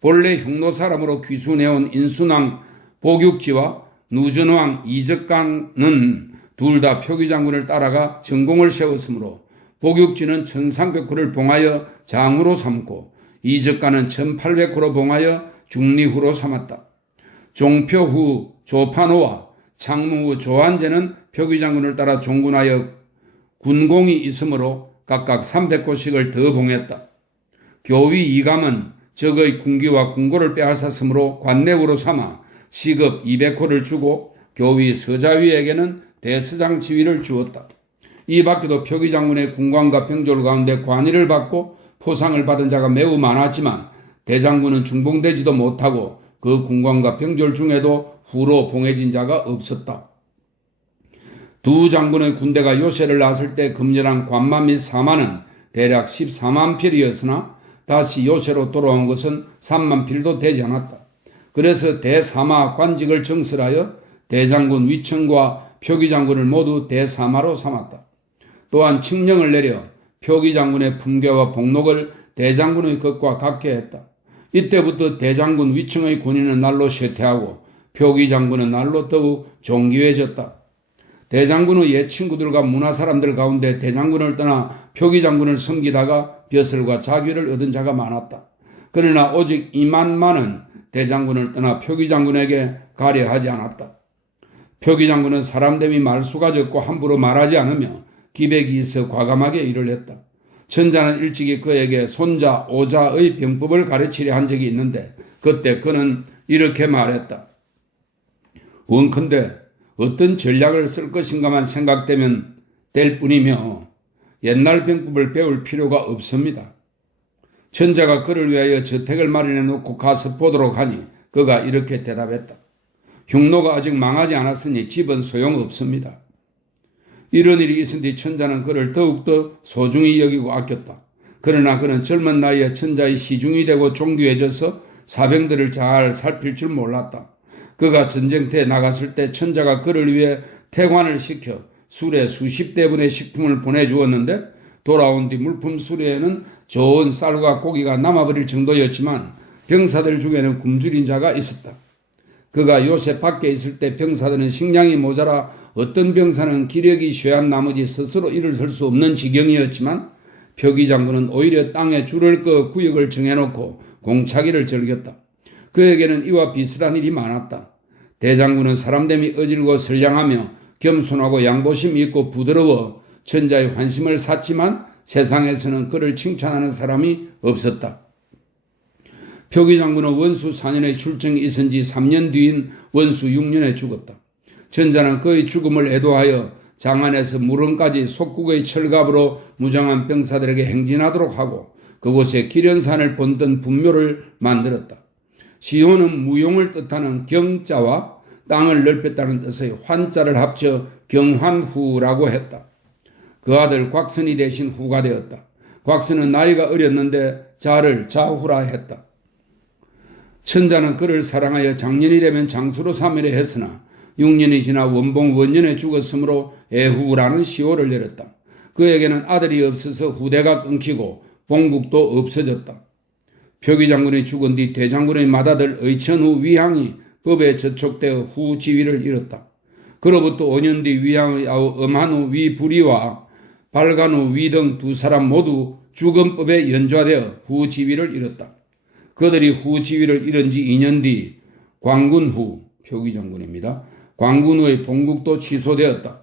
본래 흉노 사람으로 귀순해온 인순왕 보육지와 누전왕 이적강은 둘 다 표기 장군을 따라가 전공을 세웠으므로 복육진은 1300호를 봉하여 장후로 삼고 이적가는 1800호로 봉하여 중리후로 삼았다. 종표 후 조판호와 창무 후 조한제는 표기 장군을 따라 종군하여 군공이 있으므로 각각 300호씩을 더 봉했다. 교위 이감은 적의 군기와 군고를 빼앗았으므로 관내우로 삼아 시급 200호를 주고 교위 서자위에게는 대서장 지위를 주었다. 이 밖에도 표기 장군의 군관과 병졸 가운데 관위를 받고 포상을 받은 자가 매우 많았지만 대장군은 중봉되지도 못하고 그 군관과 병졸 중에도 후로 봉해진 자가 없었다. 두 장군의 군대가 요새를 났을 때 금렬한 관마 및 사마는 대략 14만 필이었으나 다시 요새로 돌아온 것은 3만 필도 되지 않았다. 그래서 대사마 관직을 정설하여 대장군 위청과 표기장군을 모두 대사마로 삼았다. 또한 칙령을 내려 표기장군의 품계와 복록을 대장군의 것과 같게 했다. 이때부터 대장군 위청의 군인은 날로 쇠퇴하고 표기장군은 날로 더욱 존귀해졌다. 대장군의 옛 친구들과 문화사람들 가운데 대장군을 떠나 표기장군을 섬기다가 벼슬과 자귀를 얻은 자가 많았다. 그러나 오직 2만만은 대장군을 떠나 표기장군에게 가려하지 않았다. 표기장군은 사람됨이 말수가 적고 함부로 말하지 않으며 기백이 있어 과감하게 일을 했다. 천자는 일찍이 그에게 손자, 오자의 병법을 가르치려 한 적이 있는데 그때 그는 이렇게 말했다. 원컨대 어떤 전략을 쓸 것인가만 생각되면 될 뿐이며 옛날 병법을 배울 필요가 없습니다. 천자가 그를 위하여 저택을 마련해 놓고 가서 보도록 하니 그가 이렇게 대답했다. 흉노가 아직 망하지 않았으니 집은 소용없습니다. 이런 일이 있은 뒤 천자는 그를 더욱더 소중히 여기고 아꼈다. 그러나 그는 젊은 나이에 천자의 시중이 되고 존귀해져서 사병들을 잘 살필 줄 몰랐다. 그가 전쟁터에 나갔을 때 천자가 그를 위해 태관을 시켜 수레 수십 대분의 식품을 보내주었는데 돌아온 뒤 물품 수레에는 좋은 쌀과 고기가 남아버릴 정도였지만 병사들 중에는 굶주린 자가 있었다. 그가 요새 밖에 있을 때 병사들은 식량이 모자라 어떤 병사는 기력이 쇠한 나머지 스스로 일을 설 수 없는 지경이었지만 표기장군은 오히려 땅에 줄을 끄어 구역을 정해놓고 공차기를 즐겼다. 그에게는 이와 비슷한 일이 많았다. 대장군은 사람됨이 어질고 선량하며 겸손하고 양보심이 있고 부드러워 천자의 환심을 샀지만 세상에서는 그를 칭찬하는 사람이 없었다. 표기장군은 원수 4년의 출정이 있은 지 3년 뒤인 원수 6년에 죽었다. 천자는 그의 죽음을 애도하여 장안에서 무릉까지 속국의 철갑으로 무장한 병사들에게 행진하도록 하고 그곳에 기련산을 본뜬 분묘를 만들었다. 시호는 무용을 뜻하는 경자와 땅을 넓혔다는 뜻의 환자를 합쳐 경환후라고 했다. 그 아들 곽선이 대신 후가 되었다. 곽선은 나이가 어렸는데 자를 자후라 했다. 천자는 그를 사랑하여 장년이 되면 장수로 삼으려 했으나 6년이 지나 원봉 원년에 죽었으므로 애후라는 시호를 내렸다. 그에게는 아들이 없어서 후대가 끊기고 봉국도 없어졌다. 표기장군이 죽은 뒤 대장군의 맏아들 의천후 위항이 법에 저촉되어 후 지위를 잃었다. 그로부터 5년 뒤 위항의 아우 음한후 위부리와 발간후 위 등 두 사람 모두 주검법에 연좌되어 후 지위를 잃었다. 그들이 후 지위를 잃은 지 2년 뒤 광군후 표기장군입니다. 광군후의 봉국도 취소되었다.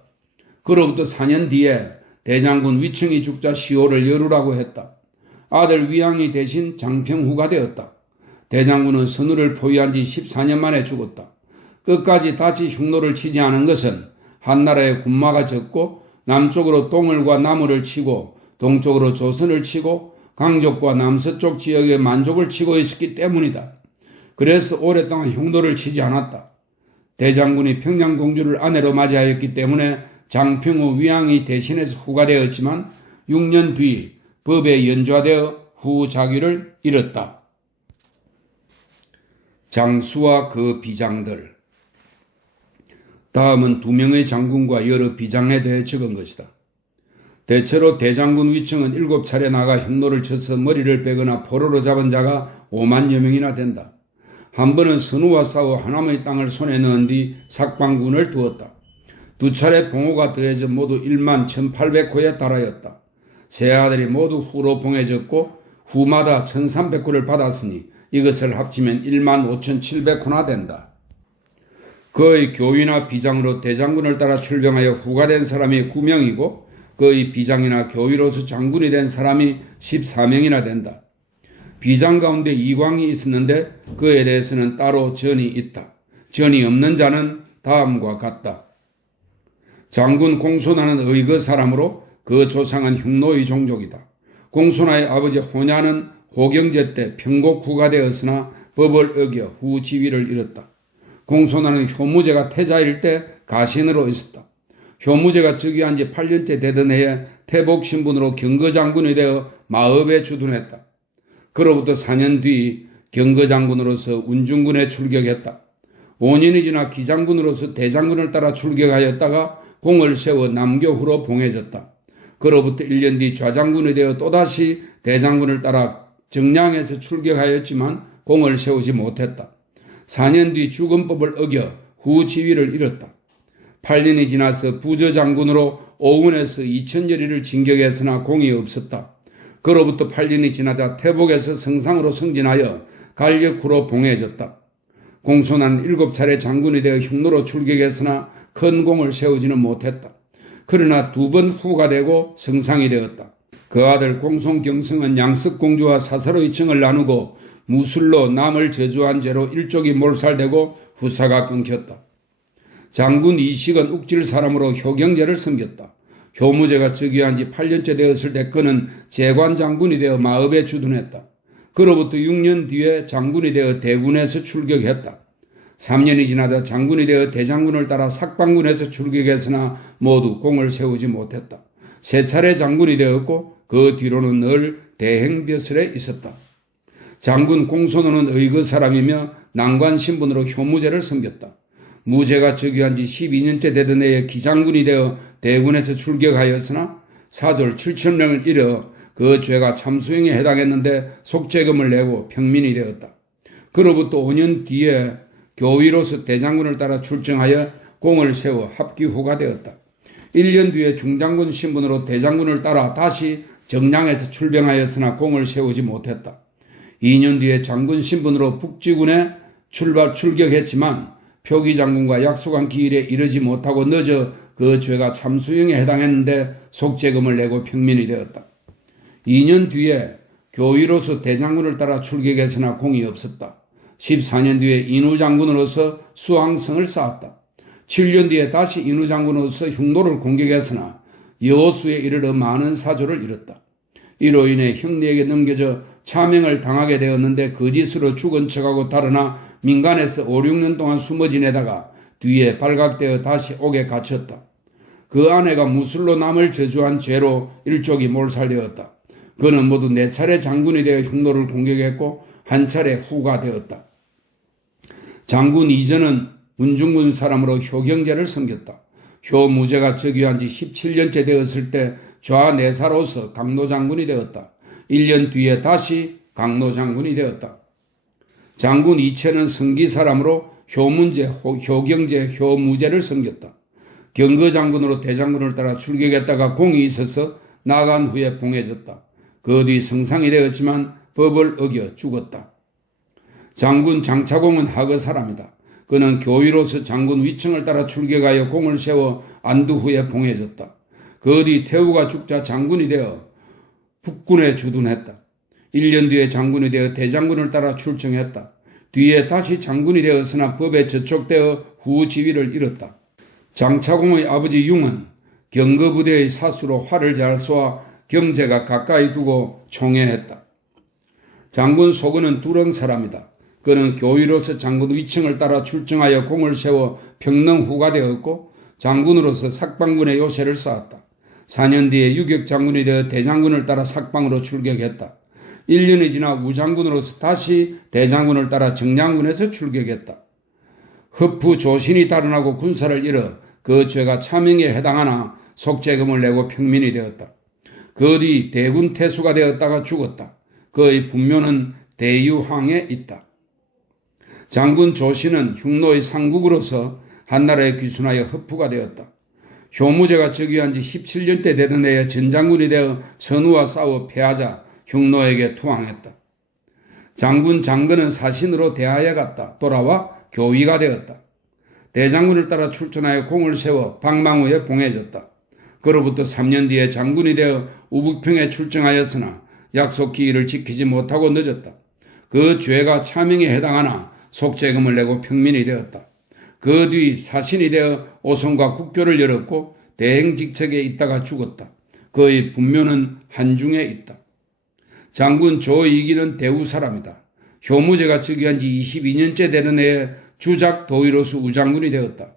그로부터 4년 뒤에 대장군 위청이 죽자 시호를 열으라고 했다. 아들 위항이 대신 장평후가 되었다. 대장군은 선우를 포위한 지 14년 만에 죽었다. 끝까지 다시 흉노를 치지 않은 것은 한나라의 군마가 적고 남쪽으로 동을과 나무를 치고 동쪽으로 조선을 치고 강족과 남서쪽 지역에 만족을 치고 있었기 때문이다. 그래서 오랫동안 흉노를 치지 않았다. 대장군이 평양공주를 아내로 맞이하였기 때문에 장평후 위항이 대신해서 후가 되었지만 6년 뒤 법에 연좌되어 후 자귀를 잃었다. 장수와 그 비장들. 다음은 2명의 장군과 여러 비장에 대해 적은 것이다. 대체로 대장군 위청은 7차례 나가 흉노를 쳐서 머리를 빼거나 포로로 잡은 자가 5만여 명이나 된다. 한 번은 선우와 싸워 하남의 땅을 손에 넣은 뒤 삭방군을 두었다. 두 차례 봉호가 더해져 모두 1만 1800호에 달하였다. 세 아들이 모두 후로 봉해졌고 후마다 1300호를 받았으니 이것을 합치면 1만 5700호나 된다. 그의 교위나 비장으로 대장군을 따라 출병하여 후가 된 사람이 9명이고 그의 비장이나 교위로서 장군이 된 사람이 14명이나 된다. 비장 가운데 이광이 있었는데 그에 대해서는 따로 전이 있다. 전이 없는 자는 다음과 같다. 장군 공손하는 의거 사람으로 그 조상은 흉노의 종족이다. 공손하의 아버지 호냐는 호경제 때 평곡 후가 되었으나 법을 어겨 후 지위를 잃었다. 공손하는 효무제가 태자일 때 가신으로 있었다. 효무제가 즉위한 지 8년째 되던 해에 태복 신분으로 경거장군이 되어 마읍에 주둔했다. 그로부터 4년 뒤 경거장군으로서 운중군에 출격했다. 5년이 지나 기장군으로서 대장군을 따라 출격하였다가 공을 세워 남교후로 봉해졌다. 그로부터 1년 뒤 좌장군이 되어 또다시 대장군을 따라 정량에서 출격하였지만 공을 세우지 못했다. 4년 뒤 주검법을 어겨 후 지위를 잃었다. 8년이 지나서 부저장군으로 오운에서 2000여리를 진격했으나 공이 없었다. 그로부터 8년이 지나자 태복에서 성상으로 승진하여 갈력후로 봉해졌다. 공손한 7차례 장군이 되어 흉노로 출격했으나 큰 공을 세우지는 못했다. 그러나 2번 후가 되고 성상이 되었다. 그 아들 공손경성은 양석공주와 사사로이 층을 나누고 무술로 남을 저주한 죄로 일족이 몰살되고 후사가 끊겼다. 장군 이식은 욱질 사람으로 효경제를 섬겼다. 효무제가 즉위한 지 8년째 되었을 때 그는 재관 장군이 되어 마읍에 주둔했다. 그로부터 6년 뒤에 장군이 되어 대군에서 출격했다. 3년이 지나자 장군이 되어 대장군을 따라 삭방군에서 출격했으나 모두 공을 세우지 못했다. 3차례 장군이 되었고 그 뒤로는 늘 대행벼슬에 있었다. 장군 공손호는 의거 사람이며 난관 신분으로 효무제를 섬겼다. 무제가 즉위한 지 12년째 되던 해에 기장군이 되어 대군에서 출격하였으나 사졸 7,000명을 잃어 그 죄가 참수형에 해당했는데 속죄금을 내고 평민이 되었다. 그로부터 5년 뒤에 교위로서 대장군을 따라 출정하여 공을 세워 합기후가 되었다. 1년 뒤에 중장군 신분으로 대장군을 따라 다시 정량에서 출병하였으나 공을 세우지 못했다. 2년 뒤에 장군 신분으로 북지군에 출격했지만 표기장군과 약속한 기일에 이르지 못하고 늦어 그 죄가 참수형에 해당했는데 속죄금을 내고 평민이 되었다. 2년 뒤에 교위로서 대장군을 따라 출격했으나 공이 없었다. 14년 뒤에 인우장군으로서 수항성을 쌓았다. 7년 뒤에 다시 인우장군으로서 흉노를 공격했으나 여호수에 이르러 많은 사조를 잃었다. 이로 인해 형리에게 넘겨져 차명을 당하게 되었는데 거짓으로 죽은 척하고 달아나 민간에서 5, 6년 동안 숨어 지내다가 뒤에 발각되어 다시 옥에 갇혔다. 그 아내가 무술로 남을 저주한 죄로 일족이 몰살되었다. 그는 모두 4차례 장군이 되어 흉노를 공격했고 1차례 후가 되었다. 장군 이전은 운중군 사람으로 효경제를 섬겼다. 효무제가 즉위한 지 17년째 되었을 때 좌내사로서 강노장군이 되었다. 1년 뒤에 다시 강노장군이 되었다. 장군 이채는 성기 사람으로 효문제, 효경제, 효무제를 섬겼다. 경거장군으로 대장군을 따라 출격했다가 공이 있어서 나간 후에 봉해졌다. 그 뒤 성상이 되었지만 법을 어겨 죽었다. 장군 장차공은 하거 사람이다. 그는 교위로서 장군 위층을 따라 출격하여 공을 세워 안두 후에 봉해졌다. 그 뒤 태우가 죽자 장군이 되어 북군에 주둔했다. 1년 뒤에 장군이 되어 대장군을 따라 출정했다. 뒤에 다시 장군이 되었으나 법에 저촉되어 후 지위를 잃었다. 장차공의 아버지 융은 경거부대의 사수로 활을 잘 쏘아 경제가 가까이 두고 총애했다. 장군 소근은 두렁 사람이다. 그는 교위로서 장군 위층을 따라 출정하여 공을 세워 평릉 후가 되었고 장군으로서 삭방군의 요새를 쌓았다. 4년 뒤에 유격장군이 되어 대장군을 따라 삭방으로 출격했다. 1년이 지나 우장군으로서 다시 대장군을 따라 정량군에서 출격했다. 허프 조신이 달아나고 군사를 잃어 그 죄가 차명에 해당하나 속죄금을 내고 평민이 되었다. 그 뒤 대군 태수가 되었다가 죽었다. 그의 분묘는 대유항에 있다. 장군 조신은 흉노의 상국으로서 한나라에 귀순하여 허프가 되었다. 효무제가 즉위한 지 17년째 되던 해에 전장군이 되어 선우와 싸워 패하자 흉노에게 투항했다. 장군 장건은 사신으로 대하에 갔다 돌아와 교위가 되었다. 대장군을 따라 출전하여 공을 세워 박망우에 봉해졌다. 그로부터 3년 뒤에 장군이 되어 우북평에 출정하였으나 약속 기일을 지키지 못하고 늦었다. 그 죄가 차명에 해당하나 속죄금을 내고 평민이 되었다. 그 뒤 사신이 되어 오선과 국교를 열었고 대행직책에 있다가 죽었다. 그의 분묘는 한중에 있다. 장군 조이기는 대우 사람이다. 효무제가 즉위한 지 22년째 되는 해에 주작 도의로수 우장군이 되었다.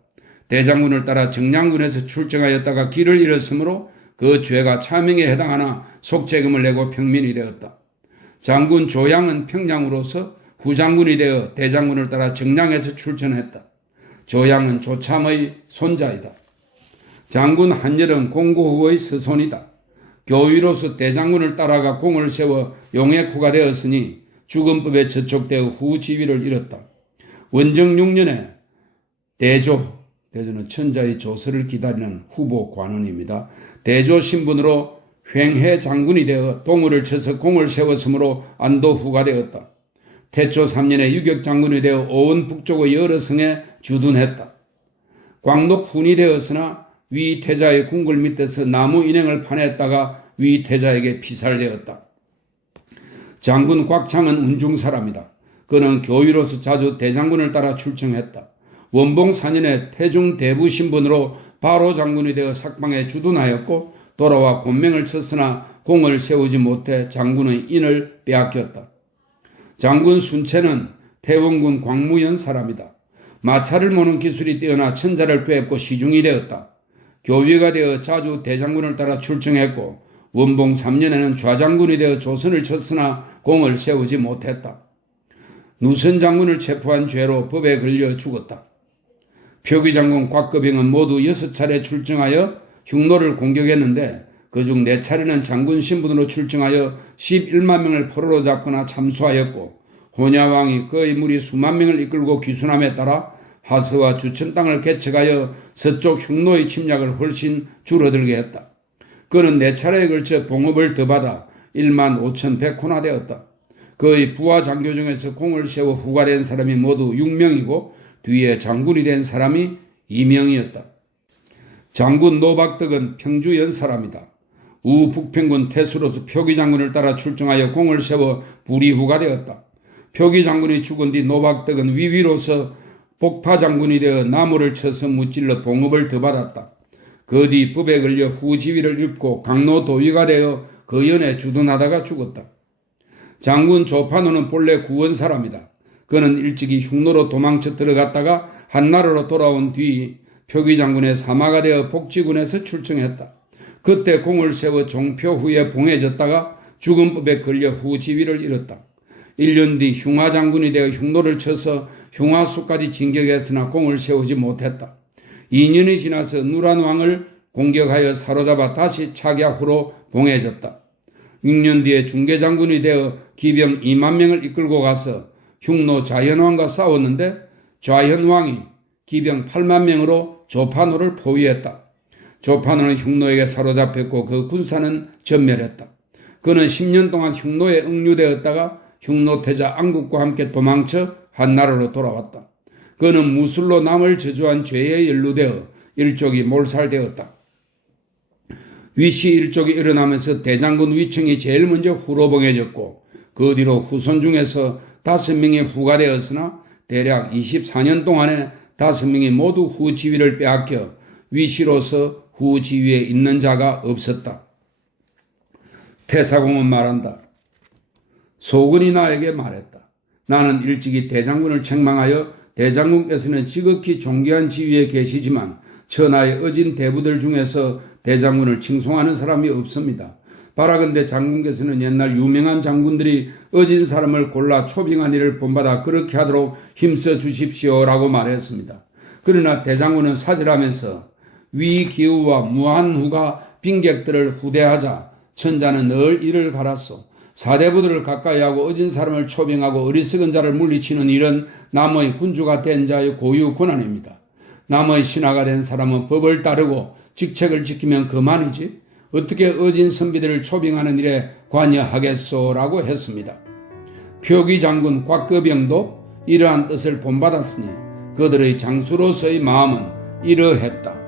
대장군을 따라 정량군에서 출정하였다가 길을 잃었으므로 그 죄가 차명에 해당하나 속죄금을 내고 평민이 되었다. 장군 조양은 평양으로서 후장군이 되어 대장군을 따라 정량에서 출전했다. 조양은 조참의 손자이다. 장군 한열은 공고후의 스손이다. 교위로서 대장군을 따라가 공을 세워 용해쿠가 되었으니 주금법에 저촉되어 후 지위를 잃었다. 원정 6년에 대조는 천자의 조서를 기다리는 후보 관원입니다. 대조 신분으로 횡해 장군이 되어 동우를 쳐서 공을 세웠으므로 안도후가 되었다. 태초 3년에 유격 장군이 되어 오원 북쪽의 여러 성에 주둔했다. 광록 훈이 되었으나 위 태자의 궁궐 밑에서 나무 인행을 파냈다가 위 태자에게 피살되었다. 장군 곽창은 운중 사람이다. 그는 교위로서 자주 대장군을 따라 출정했다. 원봉 4년에 태중 대부 신분으로 바로 장군이 되어 sak방에 주둔하였고 돌아와 곤맹을 쳤으나 공을 세우지 못해 장군의 인을 빼앗겼다. 장군 순채는 태원군 광무현 사람이다. 마차를 모는 기술이 뛰어나 천자를 빼앗고 시중이 되었다. 교위가 되어 자주 대장군을 따라 출정했고 원봉 3년에는 좌장군이 되어 조선을 쳤으나 공을 세우지 못했다. 누선 장군을 체포한 죄로 법에 걸려 죽었다. 표기장군 곽거병은 모두 6차례 출정하여 흉노를 공격했는데 그중 4차례는 장군 신분으로 출정하여 11만 명을 포로로 잡거나 참수하였고 호냐왕이 그의 무리 수만 명을 이끌고 귀순함에 따라 하서와 주천 땅을 개척하여 서쪽 흉노의 침략을 훨씬 줄어들게 했다. 그는 4차례에 걸쳐 봉업을 더 받아 15,100호나 되었다. 그의 부하 장교 중에서 공을 세워 후가 된 사람이 모두 6명이고 뒤에 장군이 된 사람이 2명이었다. 장군 노박덕은 평주연 사람이다. 우북평군 태수로서 표기장군을 따라 출정하여 공을 세워 불이후가 되었다. 표기장군이 죽은 뒤 노박덕은 위위로서 복파장군이 되어 나무를 쳐서 무찔러 봉업을 더 받았다. 그 뒤 법에 걸려 후지위를 잃고 강로도위가 되어 그 연에 주둔하다가 죽었다. 장군 조판호는 본래 구원 사람이다. 그는 일찍이 흉노로 도망쳐 들어갔다가 한나라로 돌아온 뒤 표기장군의 사마가 되어 복지군에서 출정했다. 그때 공을 세워 종표 후에 봉해졌다가 죽음법에 걸려 후지위를 잃었다. 1년 뒤 흉화장군이 되어 흉노를 쳐서 흉화수까지 진격했으나 공을 세우지 못했다. 2년이 지나서 누란왕을 공격하여 사로잡아 다시 착약 후로 봉해졌다. 6년 뒤에 중계장군이 되어 기병 2만 명을 이끌고 가서 흉노 좌현왕과 싸웠는데 좌현왕이 기병 8만 명으로 조판호를 포위했다. 조판호는 흉노에게 사로잡혔고 그 군사는 전멸했다. 그는 10년 동안 흉노에 억류되었다가 흉노태자 안국과 함께 도망쳐 한나라로 돌아왔다. 그는 무술로 남을 저주한 죄에 연루되어 일족이 몰살되었다. 위시 일족이 일어나면서 대장군 위청이 제일 먼저 후로 봉해졌고 그 뒤로 후손 중에서 5명이 후가 되었으나 대략 24년 동안에 5명이 모두 후지위를 빼앗겨 위시로서 후지위에 있는 자가 없었다. 태사공은 말한다. 소근이 나에게 말했다. 나는 일찍이 대장군을 책망하여 대장군께서는 지극히 존귀한 지위에 계시지만 천하의 어진 대부들 중에서 대장군을 칭송하는 사람이 없습니다. 바라건대 장군께서는 옛날 유명한 장군들이 어진 사람을 골라 초빙한 일을 본받아 그렇게 하도록 힘써 주십시오라고 말했습니다. 그러나 대장군은 사절하면서 위기우와 무한후가 빈객들을 후대하자 천자는 늘 이를 갈았소. 사대부들을 가까이하고 어진 사람을 초빙하고 어리석은 자를 물리치는 일은 남의 군주가 된 자의 고유 권한입니다. 남의 신하가 된 사람은 법을 따르고 직책을 지키면 그만이지 어떻게 어진 선비들을 초빙하는 일에 관여하겠소라고 했습니다. 표기 장군 곽거병도 이러한 뜻을 본받았으니 그들의 장수로서의 마음은 이러했다.